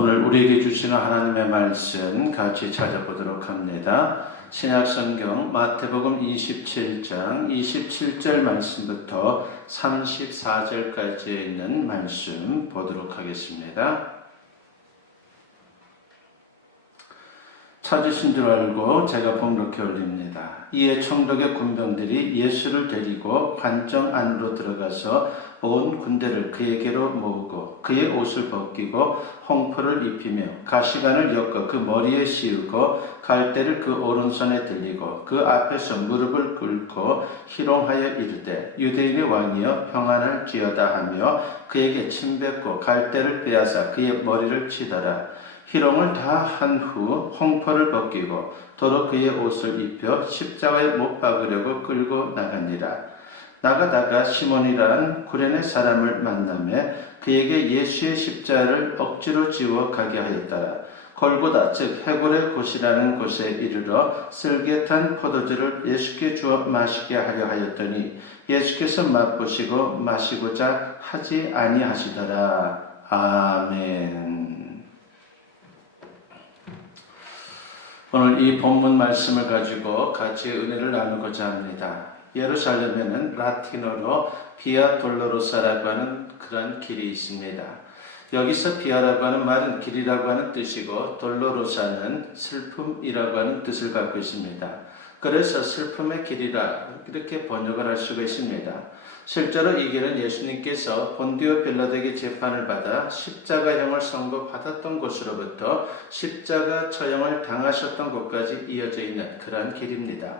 오늘 우리에게 주시는 하나님의 말씀 같이 찾아보도록 합니다. 신약성경 마태복음 27장 27절 말씀부터 34절까지에 있는 말씀 보도록 하겠습니다. 찾으신 줄 알고 제가 번독해 올립니다. 이에 총독의 군병들이 예수를 데리고 관정 안으로 들어가서 온 군대를 그에게로 모으고 그의 옷을 벗기고 홍포를 입히며 가시관을 엮어 그 머리에 씌우고 갈대를 그 오른손에 들리고 그 앞에서 무릎을 꿇고 희롱하여 이르되 유대인의 왕이여 평안할지어다 하며 그에게 침뱉고 갈대를 빼앗아 그의 머리를 치더라. 희롱을 다 한 후 홍포를 벗기고 도로 그의 옷을 입혀 십자가에 못 박으려고 끌고 나가니라. 나가다가 시몬이라는 구레네 사람을 만나매 그에게 예수의 십자가를 억지로 지워 가게 하였더라. 골고다 즉 해골의 곳이라는 곳에 이르러 쓸개탄 포도주를 예수께 주어 마시게 하려 하였더니 예수께서 맛보시고 마시고자 하지 아니하시더라. 아멘. 오늘 이 본문 말씀을 가지고 같이 은혜를 나누고자 합니다. 예루살렘에는 라틴어로 비아 돌로로사라고 하는 그런 길이 있습니다. 여기서 비아라고 하는 말은 길이라고 하는 뜻이고 돌로로사는 슬픔이라고 하는 뜻을 갖고 있습니다. 그래서 슬픔의 길이라 이렇게 번역을 할 수가 있습니다. 실제로 이 길은 예수님께서 본디오 빌라도에게 재판을 받아 십자가형을 선고받았던 곳으로부터 십자가 처형을 당하셨던 곳까지 이어져 있는 그러한 길입니다.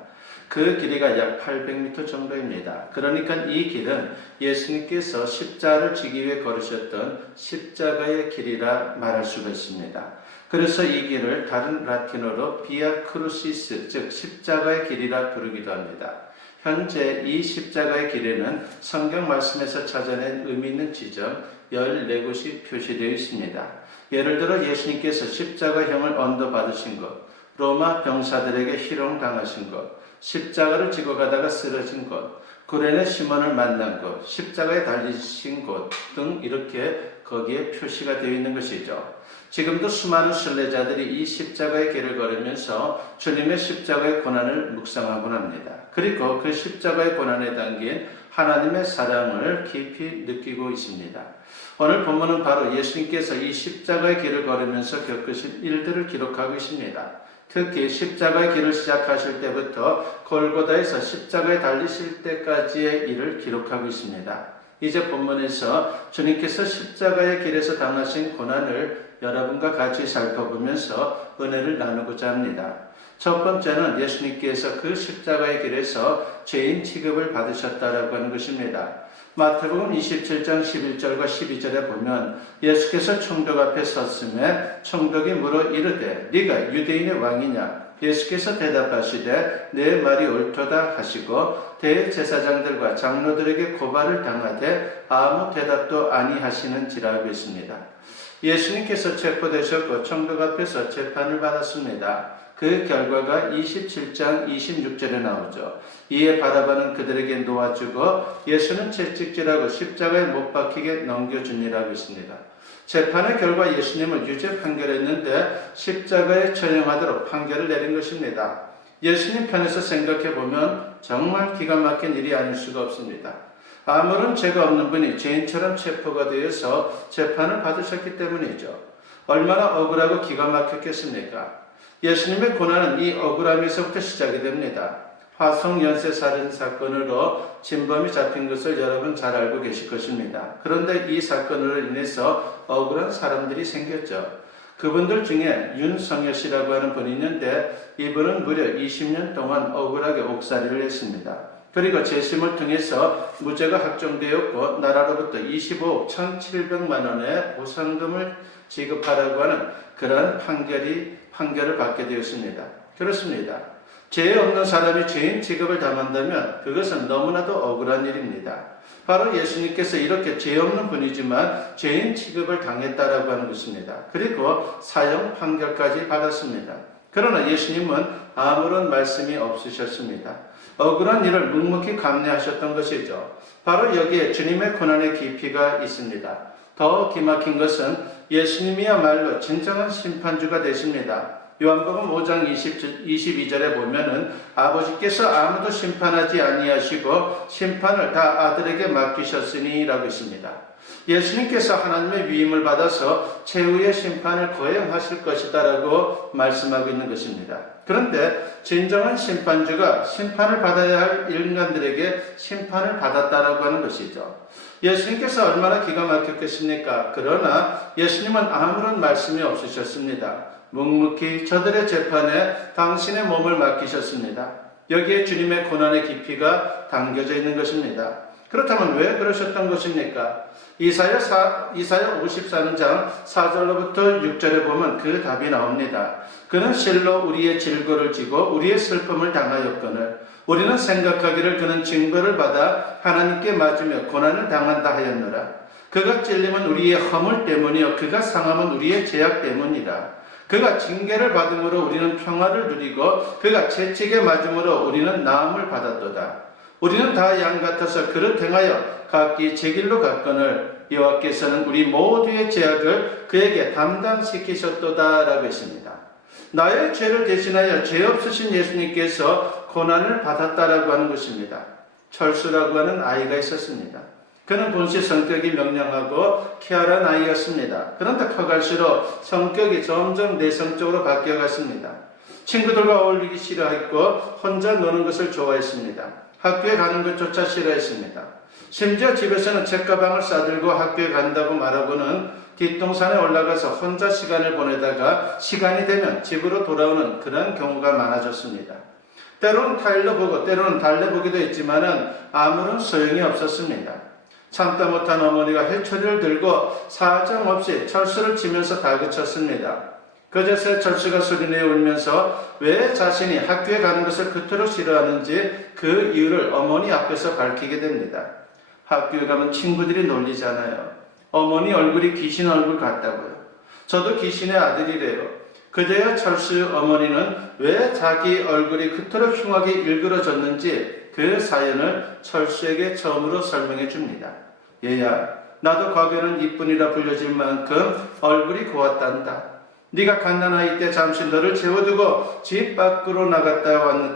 그 길이가 약 800m 정도입니다. 그러니까 이 길은 예수님께서 십자가를 지기 위해 걸으셨던 십자가의 길이라 말할 수가 있습니다. 그래서 이 길을 다른 라틴어로 비아 크루시스, 즉 십자가의 길이라 부르기도 합니다. 현재 이 십자가의 길에는 성경 말씀에서 찾아낸 의미 있는 지점 14곳이 표시되어 있습니다. 예를 들어 예수님께서 십자가형을 언도받으신 것, 로마 병사들에게 희롱당하신 것, 십자가를 지고 가다가 쓰러진 곳, 구레네 시몬을 만난 곳, 십자가에 달리신 곳 등 이렇게 거기에 표시가 되어 있는 것이죠. 지금도 수많은 순례자들이 이 십자가의 길을 걸으면서 주님의 십자가의 고난을 묵상하곤 합니다. 그리고 그 십자가의 고난에 담긴 하나님의 사랑을 깊이 느끼고 있습니다. 오늘 본문은 바로 예수님께서 이 십자가의 길을 걸으면서 겪으신 일들을 기록하고 있습니다. 특히 십자가의 길을 시작하실 때부터 골고다에서 십자가에 달리실 때까지의 일을 기록하고 있습니다. 이제 본문에서 주님께서 십자가의 길에서 당하신 고난을 여러분과 같이 살펴보면서 은혜를 나누고자 합니다. 첫 번째는 예수님께서 그 십자가의 길에서 죄인 취급을 받으셨다라고 하는 것입니다. 마태복음 27장 11절과 12절에 보면 예수께서 총독 앞에 섰음에 총독이 물어 이르되 네가 유대인의 왕이냐? 예수께서 대답하시되 내 말이 옳도다 하시고 대제사장들과 장로들에게 고발을 당하되 아무 대답도 아니하시는지라고 했습니다. 예수님께서 체포되셨고 총독 앞에서 재판을 받았습니다. 그 결과가 27장 26절에 나오죠. 이에 바라바는 그들에게 놓아주고 예수는 채찍질하고 십자가에 못 박히게 넘겨주니라고 했습니다. 재판의 결과 예수님을 유죄 판결했는데 십자가에 처형하도록 판결을 내린 것입니다. 예수님 편에서 생각해보면 정말 기가 막힌 일이 아닐 수가 없습니다. 아무런 죄가 없는 분이 죄인처럼 체포가 되어서 재판을 받으셨기 때문이죠. 얼마나 억울하고 기가 막혔겠습니까? 예수님의 고난은 이 억울함에서부터 시작이 됩니다. 화성 연쇄살인 사건으로 진범이 잡힌 것을 여러분 잘 알고 계실 것입니다. 그런데 이 사건으로 인해서 억울한 사람들이 생겼죠. 그분들 중에 윤성여 씨라고 하는 분이 있는데 이분은 무려 20년 동안 억울하게 옥살이를 했습니다. 그리고 재심을 통해서 무죄가 확정되었고 나라로부터 25억 1,700만 원의 보상금을 지급하라고 하는 그러한 판결을 받게 되었습니다. 그렇습니다. 죄 없는 사람이 죄인 취급을 당한다면 그것은 너무나도 억울한 일입니다. 바로 예수님께서 이렇게 죄 없는 분이지만 죄인 취급을 당했다라고 하는 것입니다. 그리고 사형 판결까지 받았습니다. 그러나 예수님은 아무런 말씀이 없으셨습니다. 억울한 일을 묵묵히 감내하셨던 것이죠. 바로 여기에 주님의 고난의 깊이가 있습니다. 더 기막힌 것은 예수님이야말로 진정한 심판주가 되십니다. 요한복음 5장 22절에 보면은 아버지께서 아무도 심판하지 아니하시고 심판을 다 아들에게 맡기셨으니 라고 있습니다. 예수님께서 하나님의 위임을 받아서 최후의 심판을 거행하실 것이다 라고 말씀하고 있는 것입니다. 그런데 진정한 심판주가 심판을 받아야 할 인간들에게 심판을 받았다라고 하는 것이죠. 예수님께서 얼마나 기가 막혔겠습니까? 그러나 예수님은 아무런 말씀이 없으셨습니다. 묵묵히 저들의 재판에 당신의 몸을 맡기셨습니다. 여기에 주님의 고난의 깊이가 담겨져 있는 것입니다. 그렇다면 왜 그러셨던 것입니까? 이사야 54장 4절로부터 6절에 보면 그 답이 나옵니다. 그는 실로 우리의 질고를 지고 우리의 슬픔을 당하였거늘 우리는 생각하기를 그는 징벌을 받아 하나님께 맞으며 고난을 당한다 하였노라. 그가 찔림은 우리의 허물 때문이요 그가 상함은 우리의 죄악 때문이라. 그가 징계를 받음으로 우리는 평화를 누리고 그가 채찍에 맞음으로 우리는 나음을 받았도다. 우리는 다 양 같아서 그릇 행하여 각기 제 길로 갔거늘 여호와께서는 우리 모두의 죄악을 그에게 담당시키셨도다 라고 했습니다. 나의 죄를 대신하여 죄 없으신 예수님께서 고난을 받았다라고 하는 것입니다. 철수라고 하는 아이가 있었습니다. 그는 본시 성격이 명령하고 쾌활한 아이였습니다. 그런데 커갈수록 성격이 점점 내성적으로 바뀌어갔습니다. 친구들과 어울리기 싫어했고 혼자 노는 것을 좋아했습니다. 학교에 가는 것조차 싫어했습니다. 심지어 집에서는 책가방을 싸들고 학교에 간다고 말하고는 뒷동산에 올라가서 혼자 시간을 보내다가 시간이 되면 집으로 돌아오는 그런 경우가 많아졌습니다. 때로는 타일러 보고 때로는 달래 보기도 했지만은 아무런 소용이 없었습니다. 참다 못한 어머니가 회초리를 들고 사정없이 철수를 치면서 다그쳤습니다. 그제서 철수가 소리내어 울면서 왜 자신이 학교에 가는 것을 그토록 싫어하는지 그 이유를 어머니 앞에서 밝히게 됩니다. 학교에 가면 친구들이 놀리잖아요. 어머니 얼굴이 귀신 얼굴 같다고요. 저도 귀신의 아들이래요. 그제야 철수 어머니는 왜 자기 얼굴이 그토록 흉하게 일그러졌는지 그 사연을 철수에게 처음으로 설명해 줍니다. 얘야, 나도 과거에는 이쁜이라 불려질 만큼 얼굴이 고왔단다. 네가 갓난아이 때 잠시 너를 재워두고 집 밖으로 나갔다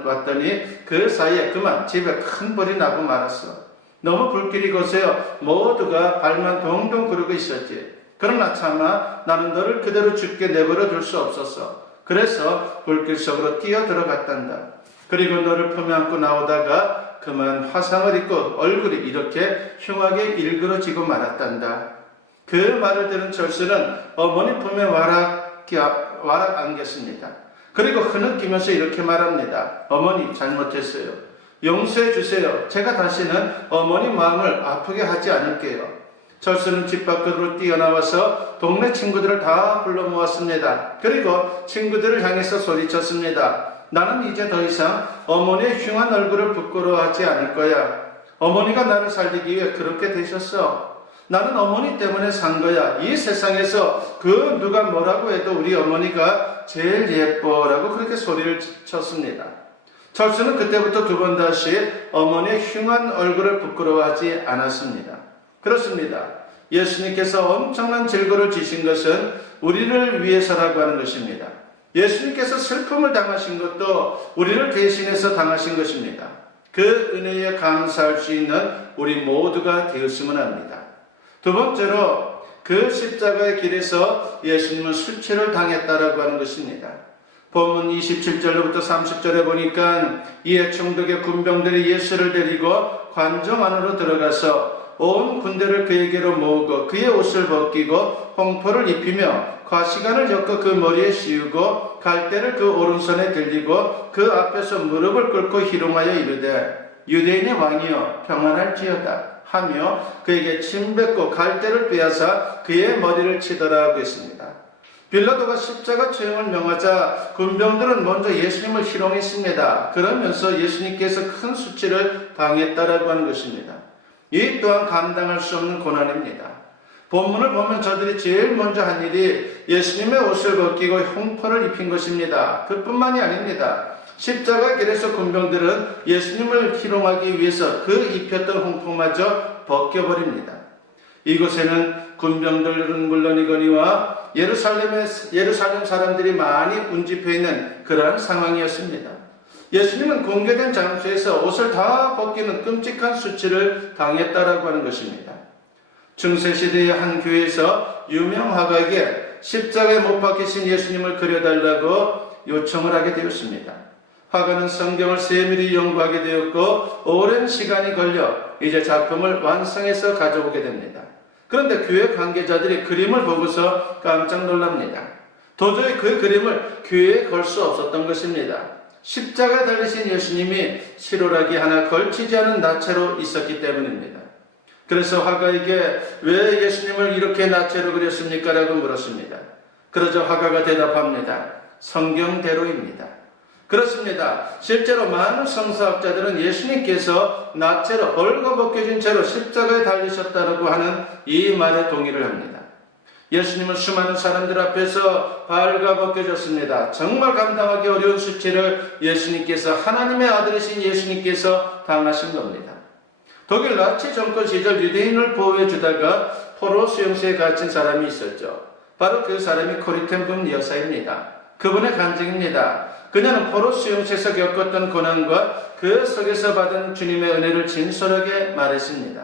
왔더니 그 사이에 그만 집에 큰 벌이 나고 말았어. 너무 불길이 거세요. 모두가 발만 동동 구르고 있었지. 그러나 차마 나는 너를 그대로 죽게 내버려 둘 수 없었어. 그래서 불길 속으로 뛰어 들어갔단다. 그리고 너를 품에 안고 나오다가 그만 화상을 입고 얼굴이 이렇게 흉하게 일그러지고 말았단다. 그 말을 들은 철수는 어머니 품에 와락 안겼습니다. 그리고 흐느끼면서 이렇게 말합니다. 어머니 잘못했어요. 용서해 주세요. 제가 다시는 어머니 마음을 아프게 하지 않을게요. 철수는 집 밖으로 뛰어나와서 동네 친구들을 다 불러 모았습니다. 그리고 친구들을 향해서 소리쳤습니다. 나는 이제 더 이상 어머니의 흉한 얼굴을 부끄러워하지 않을 거야. 어머니가 나를 살리기 위해 그렇게 되셨어. 나는 어머니 때문에 산 거야. 이 세상에서 그 누가 뭐라고 해도 우리 어머니가 제일 예뻐라고 그렇게 소리를 쳤습니다. 철수는 그때부터 두 번 다시 어머니의 흉한 얼굴을 부끄러워하지 않았습니다. 그렇습니다. 예수님께서 엄청난 질고를 지신 것은 우리를 위해서라고 하는 것입니다. 예수님께서 슬픔을 당하신 것도 우리를 대신해서 당하신 것입니다. 그 은혜에 감사할 수 있는 우리 모두가 되었으면 합니다. 두 번째로 그 십자가의 길에서 예수님은 수치를 당했다라고 하는 것입니다. 본문 27절로부터 30절에 보니까 이에 총독의 군병들이 예수를 데리고 관정 안으로 들어가서 온 군대를 그에게로 모으고 그의 옷을 벗기고 홍포를 입히며 과시간을 엮어 그 머리에 씌우고 갈대를 그 오른손에 들리고 그 앞에서 무릎을 꿇고 희롱하여 이르되 유대인의 왕이여 평안할지어다 하며 그에게 침 뱉고 갈대를 빼앗아 그의 머리를 치더라 하고 있습니다. 빌라도가 십자가 처형을 명하자 군병들은 먼저 예수님을 희롱했습니다. 그러면서 예수님께서 큰 수치를 당했다라고 하는 것입니다. 이 또한 감당할 수 없는 고난입니다. 본문을 보면 저들이 제일 먼저 한 일이 예수님의 옷을 벗기고 홍포를 입힌 것입니다. 그뿐만이 아닙니다. 십자가 길에서 군병들은 예수님을 희롱하기 위해서 그 입혔던 홍포마저 벗겨버립니다. 이곳에는 군병들은 물론이거니와 예루살렘 사람들이 많이 운집해 있는 그러한 상황이었습니다. 예수님은 공개된 장소에서 옷을 다 벗기는 끔찍한 수치를 당했다라고 하는 것입니다. 중세시대의 한 교회에서 유명 화가에게 십자가에 못 박히신 예수님을 그려달라고 요청을 하게 되었습니다. 화가는 성경을 세밀히 연구하게 되었고 오랜 시간이 걸려 이제 작품을 완성해서 가져오게 됩니다. 그런데 교회 관계자들이 그림을 보고서 깜짝 놀랍니다. 도저히 그 그림을 교회에 걸 수 없었던 것입니다. 십자가에 달리신 예수님이 실오라기 하나 걸치지 않은 나체로 있었기 때문입니다. 그래서 화가에게 왜 예수님을 이렇게 나체로 그렸습니까? 라고 물었습니다. 그러자 화가가 대답합니다. 성경대로입니다. 그렇습니다. 실제로 많은 성서학자들은 예수님께서 나체로 벌거벗겨진 채로 십자가에 달리셨다고 하는 이 말에 동의를 합니다. 예수님은 수많은 사람들 앞에서 발가벗겨졌습니다. 정말 감당하기 어려운 수치를 예수님께서, 하나님의 아들이신 예수님께서 당하신 겁니다. 독일 나치 정권 시절 유대인을 보호해 주다가 포로 수용소에 갇힌 사람이 있었죠. 바로 그 사람이 코리텐붐 여사입니다. 그분의 간증입니다. 그녀는 포로 수용소에서 겪었던 고난과 그 속에서 받은 주님의 은혜를 진솔하게 말했습니다.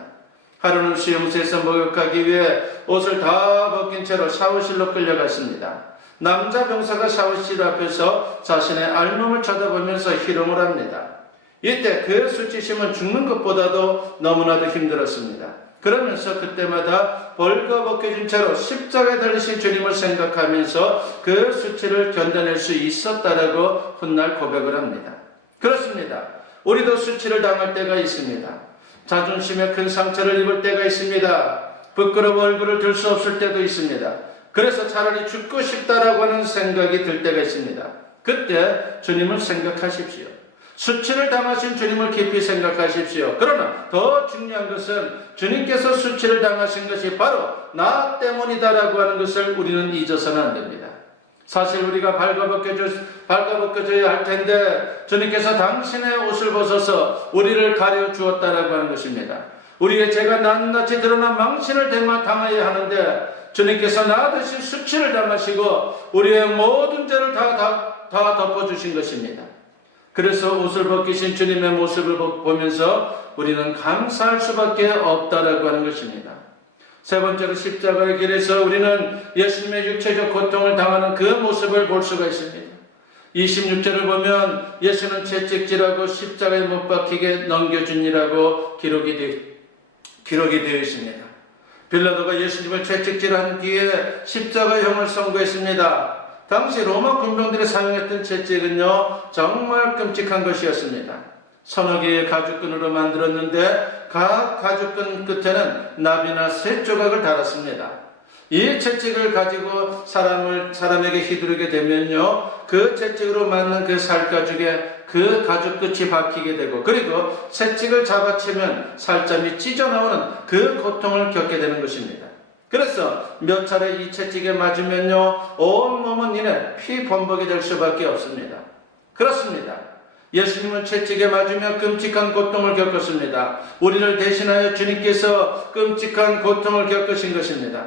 하루는 수용소에서 목욕하기 위해 옷을 다 벗긴 채로 샤워실로 끌려갔습니다. 남자 병사가 샤워실 앞에서 자신의 알몸을 쳐다보면서 희롱을 합니다. 이때 그 수치심은 죽는 것보다도 너무나도 힘들었습니다. 그러면서 그때마다 벌거벗겨진 채로 십자가에 달리신 주님을 생각하면서 그 수치를 견뎌낼 수 있었다라고 훗날 고백을 합니다. 그렇습니다. 우리도 수치를 당할 때가 있습니다. 자존심에 큰 상처를 입을 때가 있습니다. 부끄러워 얼굴을 들 수 없을 때도 있습니다. 그래서 차라리 죽고 싶다라고 하는 생각이 들 때가 있습니다. 그때 주님을 생각하십시오. 수치를 당하신 주님을 깊이 생각하십시오. 그러나 더 중요한 것은 주님께서 수치를 당하신 것이 바로 나 때문이다라고 하는 것을 우리는 잊어서는 안 됩니다. 사실 우리가 발가벗겨져야 할 텐데 주님께서 당신의 옷을 벗어서 우리를 가려 주었다라고 하는 것입니다. 우리의 죄가 낱낱이 드러난 망신을 당해야 하는데 주님께서 나 대신 수치를 당하시고 우리의 모든 죄를 다 덮어주신 것입니다. 그래서 옷을 벗기신 주님의 모습을 보면서 우리는 감사할 수밖에 없다라고 하는 것입니다. 세 번째로 십자가의 길에서 우리는 예수님의 육체적 고통을 당하는 그 모습을 볼 수가 있습니다. 26절을 보면 예수는 채찍질하고 십자가에 못 박히게 넘겨주니라고 기록이 되어 있습니다. 빌라도가 예수님을 채찍질한 뒤에 십자가형을 선고했습니다. 당시 로마 군병들이 사용했던 채찍은요 정말 끔찍한 것이었습니다. 서너 개의 가죽끈으로 만들었는데 각 가죽끈 끝에는 나비나 새 조각을 달았습니다. 이 채찍을 가지고 사람에게 휘두르게 되면요 그 채찍으로 맞는 그 살가죽에 그 가죽끝이 박히게 되고 그리고 채찍을 잡아치면 살점이 찢어나오는 그 고통을 겪게 되는 것입니다. 그래서 몇 차례 이 채찍에 맞으면요 온몸은 이내 피 범벅이 될 수밖에 없습니다. 그렇습니다. 예수님은 채찍에 맞으며 끔찍한 고통을 겪었습니다. 우리를 대신하여 주님께서 끔찍한 고통을 겪으신 것입니다.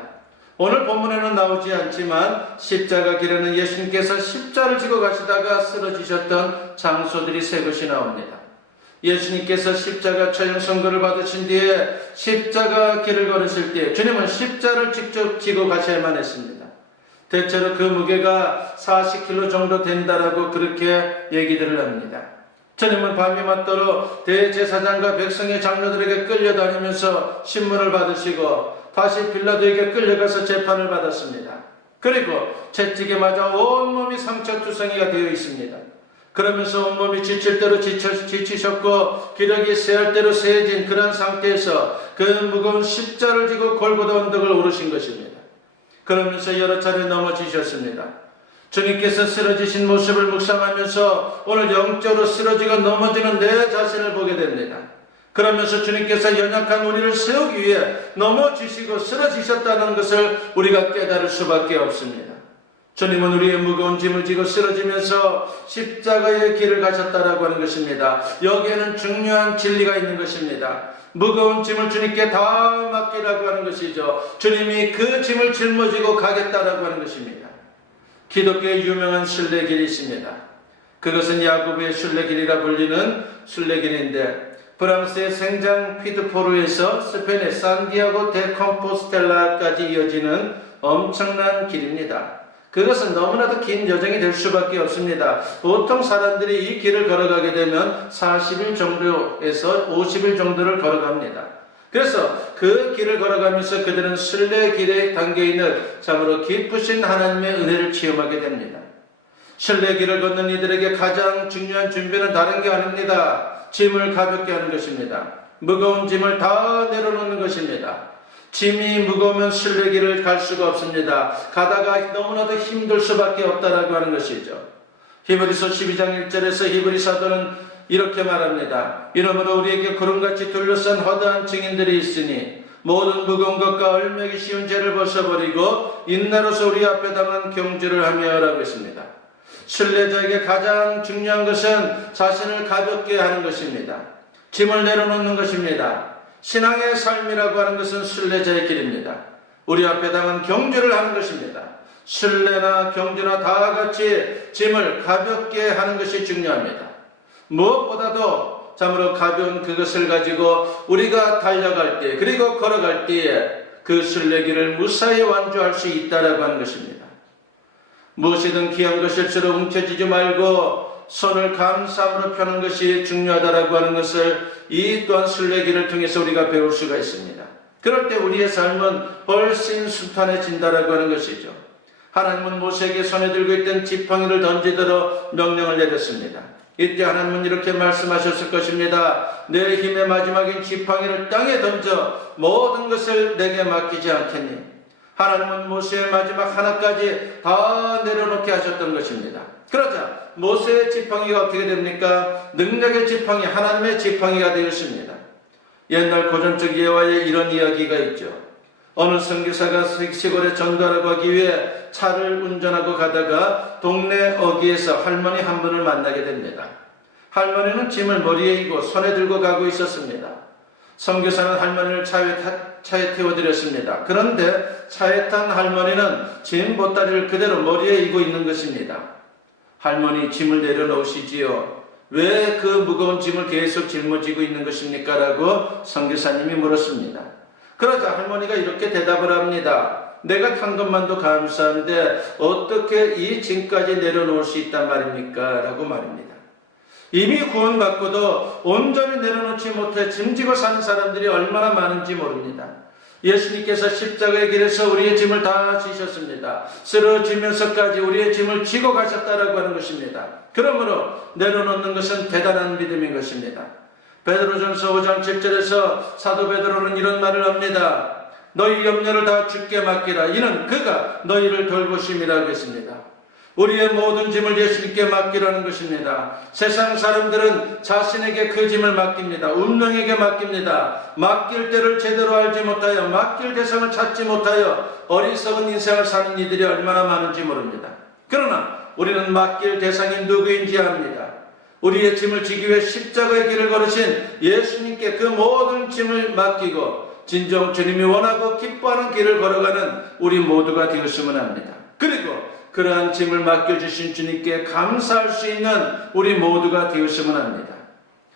오늘 본문에는 나오지 않지만 십자가 길에는 예수님께서 십자를 지고 가시다가 쓰러지셨던 장소들이 세 곳이 나옵니다. 예수님께서 십자가 처형 선고를 받으신 뒤에 십자가 길을 걸으실 때 주님은 십자를 직접 지고 가셔야만 했습니다. 대체로 그 무게가 40kg 정도 된다라고 그렇게 얘기들을 합니다. 주님은 밤이 맞도록 대제사장과 백성의 장로들에게 끌려다니면서 신문을 받으시고 다시 빌라도에게 끌려가서 재판을 받았습니다. 그리고 채찍에 맞아 온몸이 상처투성이가 되어 있습니다. 그러면서 온몸이 지칠 대로 지치셨고 기력이 쇠할 대로 쇠해진 그런 상태에서 그 무거운 십자를 지고 골고다 언덕을 오르신 것입니다. 그러면서 여러 차례 넘어지셨습니다. 주님께서 쓰러지신 모습을 묵상하면서 오늘 영적으로 쓰러지고 넘어지는 내 자신을 보게 됩니다. 그러면서 주님께서 연약한 우리를 세우기 위해 넘어지시고 쓰러지셨다는 것을 우리가 깨달을 수밖에 없습니다. 주님은 우리의 무거운 짐을 지고 쓰러지면서 십자가의 길을 가셨다라고 하는 것입니다. 여기에는 중요한 진리가 있는 것입니다. 무거운 짐을 주님께 다 맡기라고 하는 것이죠. 주님이 그 짐을 짊어지고 가겠다라고 하는 것입니다. 기독교의 유명한 순례길이 있습니다. 그것은 야고보의 순례길이라 불리는 순례길인데 프랑스의 생장 피드포르에서 스페인의 산디아고 데 컴포스텔라까지 이어지는 엄청난 길입니다. 그것은 너무나도 긴 여정이 될 수밖에 없습니다. 보통 사람들이 이 길을 걸어가게 되면 40일 정도에서 50일 정도를 걸어갑니다. 그래서 그 길을 걸어가면서 그들은 순례길에 담겨있는 참으로 깊으신 하나님의 은혜를 체험하게 됩니다. 순례길을 걷는 이들에게 가장 중요한 준비는 다른 게 아닙니다. 짐을 가볍게 하는 것입니다. 무거운 짐을 다 내려놓는 것입니다. 짐이 무거우면 순례길을 갈 수가 없습니다. 가다가 너무나도 힘들 수밖에 없다라고 하는 것이죠. 히브리서 12장 1절에서 히브리 사도는 이렇게 말합니다. 이러므로 우리에게 구름같이 둘러싼 허다한 증인들이 있으니 모든 무거운 것과 얼매기 쉬운 죄를 벗어버리고 인내로서 우리 앞에 당한 경주를 하며 라고 했습니다. 순례자에게 가장 중요한 것은 자신을 가볍게 하는 것입니다. 짐을 내려놓는 것입니다. 신앙의 삶이라고 하는 것은 순례자의 길입니다. 우리 앞에 당한 경주를 하는 것입니다. 순례나 경주나 다 같이 짐을 가볍게 하는 것이 중요합니다. 무엇보다도 참으로 가벼운 그것을 가지고 우리가 달려갈 때 그리고 걸어갈 때에 그 순례길을 무사히 완주할 수 있다라고 하는 것입니다. 무엇이든 귀한 것일수록 움켜쥐지 말고 손을 감사함으로 펴는 것이 중요하다라고 하는 것을 이 또한 순례길을 통해서 우리가 배울 수가 있습니다. 그럴 때 우리의 삶은 훨씬 순탄해진다라고 하는 것이죠. 하나님은 모세에게 손에 들고 있던 지팡이를 던지도록 명령을 내렸습니다. 이때 하나님은 이렇게 말씀하셨을 것입니다. 내 힘의 마지막인 지팡이를 땅에 던져 모든 것을 내게 맡기지 않겠니? 하나님은 모세의 마지막 하나까지 다 내려놓게 하셨던 것입니다. 그러자 모세의 지팡이가 어떻게 됩니까? 능력의 지팡이, 하나님의 지팡이가 되었습니다. 옛날 고전적 예화에 이런 이야기가 있죠. 어느 선교사가 시골에 전도하러 가기 위해 차를 운전하고 가다가 동네 어귀에서 할머니 한 분을 만나게 됩니다. 할머니는 짐을 머리에 이고 손에 들고 가고 있었습니다. 선교사는 할머니를 차에 태워드렸습니다. 그런데 차에 탄 할머니는 짐 보따리를 그대로 머리에 이고 있는 것입니다. 할머니, 짐을 내려놓으시지요. 왜 그 무거운 짐을 계속 짊어지고 있는 것입니까? 라고 선교사님이 물었습니다. 그러자 할머니가 이렇게 대답을 합니다. 내가 탄 것만도 감사한데 어떻게 이 짐까지 내려놓을 수 있단 말입니까? 라고 말입니다. 이미 구원받고도 온전히 내려놓지 못해 짐지고 사는 사람들이 얼마나 많은지 모릅니다. 예수님께서 십자가의 길에서 우리의 짐을 다 지셨습니다. 쓰러지면서까지 우리의 짐을 지고 가셨다라고 하는 것입니다. 그러므로 내려놓는 것은 대단한 믿음인 것입니다. 베드로전서 5장 7절에서 사도 베드로는 이런 말을 합니다. 너희 염려를 다 주께 맡기라. 이는 그가 너희를 돌보심이라고 했습니다. 우리의 모든 짐을 예수님께 맡기라는 것입니다. 세상 사람들은 자신에게 그 짐을 맡깁니다. 운명에게 맡깁니다. 맡길 때를 제대로 알지 못하여 맡길 대상을 찾지 못하여 어리석은 인생을 사는 이들이 얼마나 많은지 모릅니다. 그러나 우리는 맡길 대상이 누구인지 압니다. 우리의 짐을 지기 위해 십자가의 길을 걸으신 예수님께 그 모든 짐을 맡기고 진정 주님이 원하고 기뻐하는 길을 걸어가는 우리 모두가 되었으면 합니다. 그리고 그러한 짐을 맡겨주신 주님께 감사할 수 있는 우리 모두가 되었으면 합니다.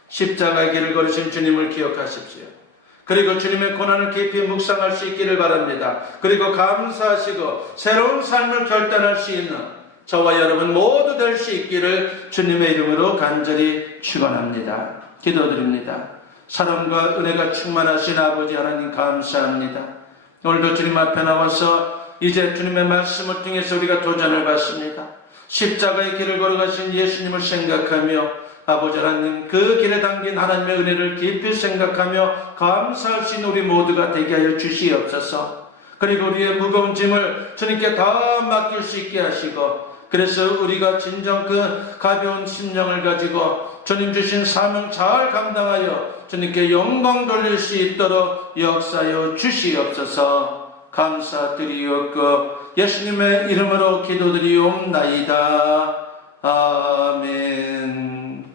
십자가의 길을 걸으신 주님을 기억하십시오. 그리고 주님의 고난을 깊이 묵상할 수 있기를 바랍니다. 그리고 감사하시고 새로운 삶을 결단할 수 있는 저와 여러분 모두 될 수 있기를 주님의 이름으로 간절히 축원합니다. 기도드립니다. 사랑과 은혜가 충만하신 아버지 하나님 감사합니다. 오늘도 주님 앞에 나와서 이제 주님의 말씀을 통해서 우리가 도전을 받습니다. 십자가의 길을 걸어가신 예수님을 생각하며 아버지 하나님 그 길에 담긴 하나님의 은혜를 깊이 생각하며 감사할 수 있는 우리 모두가 되게 하여 주시옵소서. 그리고 우리의 무거운 짐을 주님께 다 맡길 수 있게 하시고 그래서 우리가 진정 그 가벼운 심령을 가지고 주님 주신 사명 잘 감당하여 주님께 영광 돌릴 수 있도록 역사하여 주시옵소서. 감사드리옵고 예수님의 이름으로 기도드리옵나이다. 아멘.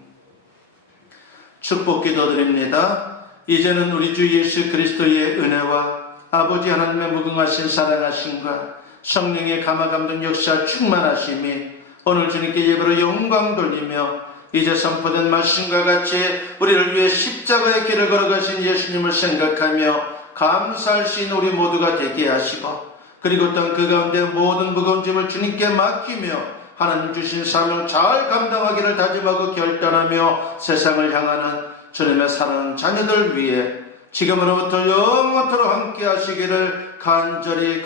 축복 기도드립니다. 이제는 우리 주 예수 그리스도의 은혜와 아버지 하나님의 무궁하신 사랑하심과 성령의 감화감동 역사 충만하심이 오늘 주님께 예배로 영광 돌리며 이제 선포된 말씀과 같이 우리를 위해 십자가의 길을 걸어가신 예수님을 생각하며 감사할 수 있는 우리 모두가 되게 하시고, 그리고 또한 그 가운데 모든 무거운 짐을 주님께 맡기며 하나님 주신 삶을 잘 감당하기를 다짐하고 결단하며 세상을 향하는 주님의 사랑하는 자녀들 위해 지금으로부터 영원토록 함께 하시기를 간절히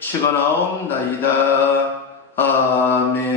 축원하옵나이다. 아멘.